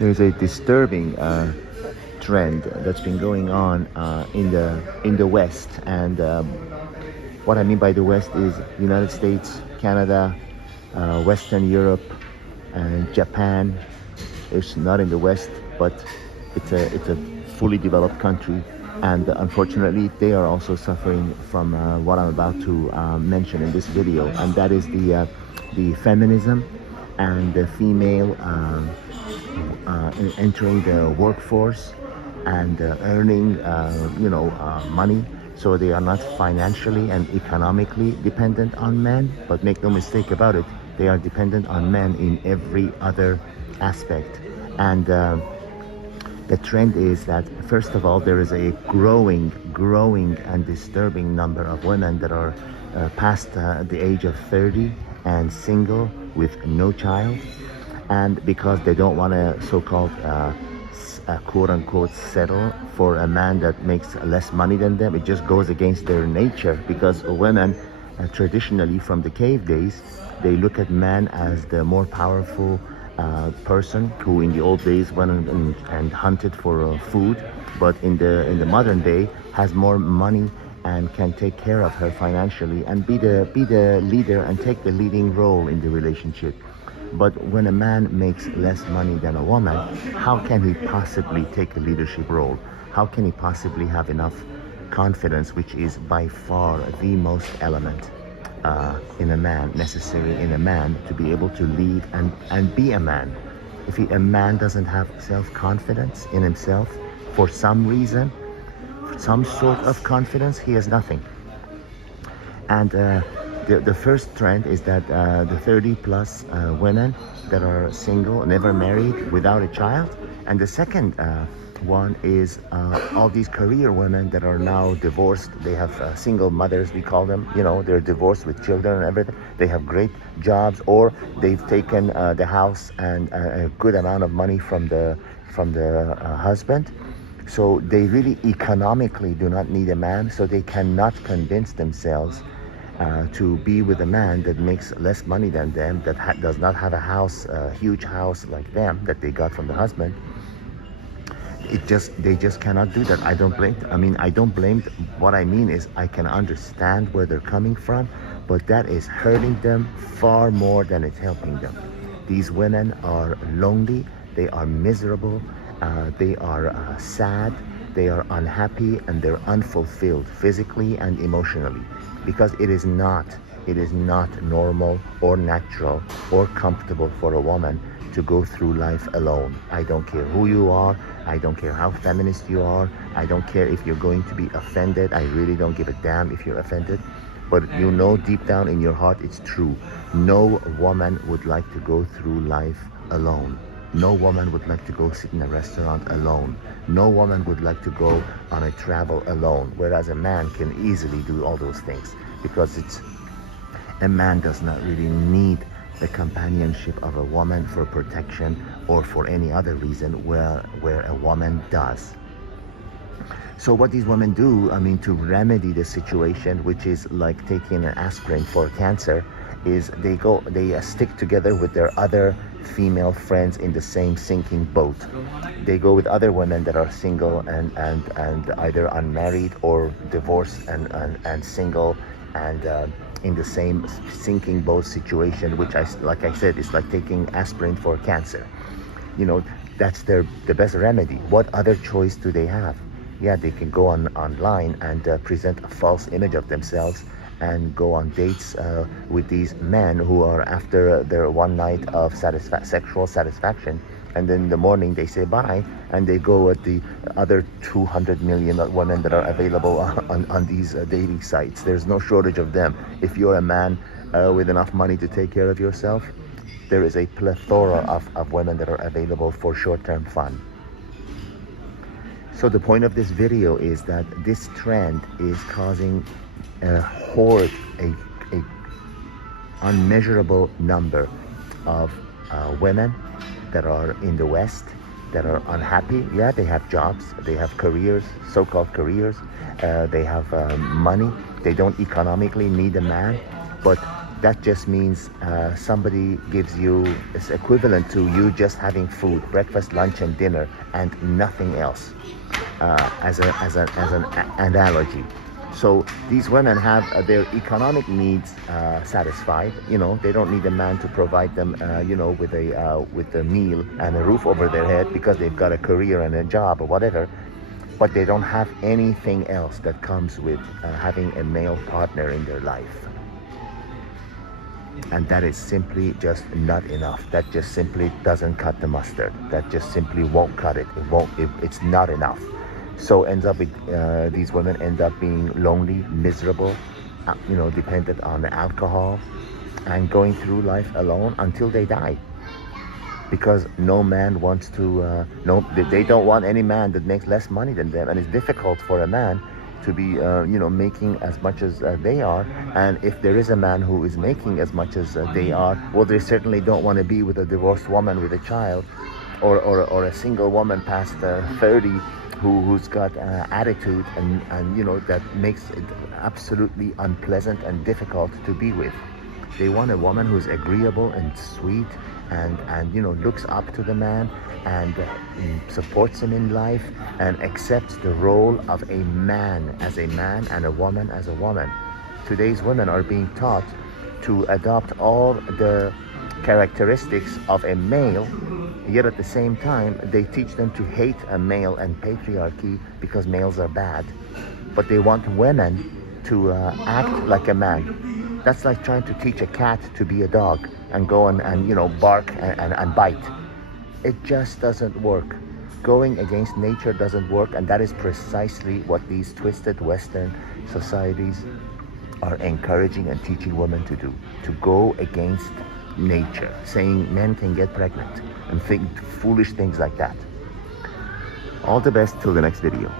There's a disturbing trend that's been going on in the West, and what I mean by the West is United States, Canada, Western Europe, and Japan. It's not in the West, but it's a fully developed country, and unfortunately, they are also suffering from what I'm about to mention in this video, and that is the feminism and the female entering the workforce and earning money, so they are not financially and economically dependent on men. But make no mistake about it, they are dependent on men in every other aspect. And the trend is that, first of all, there is a growing and disturbing number of women that are past the age of 30 and single with no child, and because they don't want to so-called quote-unquote settle for a man that makes less money than them. It just goes against their nature, because women traditionally from the cave days, they look at man as the more powerful person who in the old days went and hunted for food, but in the modern day has more money and can take care of her financially and be the leader and take the leading role in the relationship. But when a man makes less money than a woman, how can he possibly take a leadership role? How can he possibly have enough confidence, which is by far the most element in a man, necessary in a man to be able to lead and be a man? If a man doesn't have self-confidence in himself for some reason, some sort of confidence, he has nothing. And the first trend is that the 30 plus women that are single, never married, without a child. And the second one is all these career women that are now divorced. They have single mothers, we call them. You know, they're divorced with children and everything. They have great jobs, or they've taken the house and a good amount of money from the husband. So they really economically do not need a man, so they cannot convince themselves to be with a man that makes less money than them, that does not have a house, a huge house like them that they got from the husband. They just cannot do that. I don't blame. I don't blame. What I mean is, I can understand where they're coming from, but that is hurting them far more than it's helping them. These women are lonely. They are miserable. They are sad. They are unhappy, and they're unfulfilled physically and emotionally, because it is not normal or natural or comfortable for a woman to go through life alone. I don't care who you are. I don't care how feminist you are. I don't care if you're going to be offended. I really don't give a damn if you're offended. But you know deep down in your heart it's true. No woman would like to go through life alone. No woman would like to go sit in a restaurant alone. No woman would like to go on a travel alone. Whereas a man can easily do all those things, because a man does not really need the companionship of a woman for protection or for any other reason, where a woman does. So what these women do, to remedy the situation, which is like taking an aspirin for cancer, is they stick together with their other female friends in the same sinking boat. They go with other women that are single and either unmarried or divorced and single, and in the same sinking boat situation, which like I said, is like taking aspirin for cancer. That's the best remedy. What other choice do they have? Yeah, they can go online and present a false image of themselves and go on dates with these men who are after their one night of sexual satisfaction, and then in the morning they say bye, and they go with the other 200 million women that are available on these dating sites. There's no shortage of them. If you're a man with enough money to take care of yourself, there is a plethora of women that are available for short-term fun. So the point of this video is that this trend is causing a unmeasurable number of women that are in the West that are unhappy. Yeah, they have jobs, they have careers, so-called careers, they have money, they don't economically need a man, but that just means somebody gives you, it's equivalent to you just having food, breakfast, lunch, and dinner, and nothing else, as an analogy. So these women have their economic needs satisfied. They don't need a man to provide them, with a meal and a roof over their head because they've got a career and a job or whatever. But they don't have anything else that comes with having a male partner in their life. And that is simply just not enough. That just simply doesn't cut the mustard. That just simply won't cut it. It's not enough. So these women end up being lonely, miserable, dependent on alcohol, and going through life alone until they die. Because no man wants to, they don't want any man that makes less money than them. And it's difficult for a man to be, making as much as they are. And if there is a man who is making as much as they are, well, they certainly don't want to be with a divorced woman with a child, or a single woman past 30 who's got attitude and that makes it absolutely unpleasant and difficult to be with. They want a woman who's agreeable and sweet and looks up to the man and supports him in life and accepts the role of a man as a man and a woman as a woman. Today's women are being taught to adopt all the characteristics of a male, yet at the same time they teach them to hate a male and patriarchy because males are bad. But they want women to act like a man. That's like trying to teach a cat to be a dog and go and bark and bite. It just doesn't work. Going against nature doesn't work, and that is precisely what these twisted Western societies are encouraging and teaching women to do. To go against nature, saying men can get pregnant and think foolish things like that. All the best till the next video.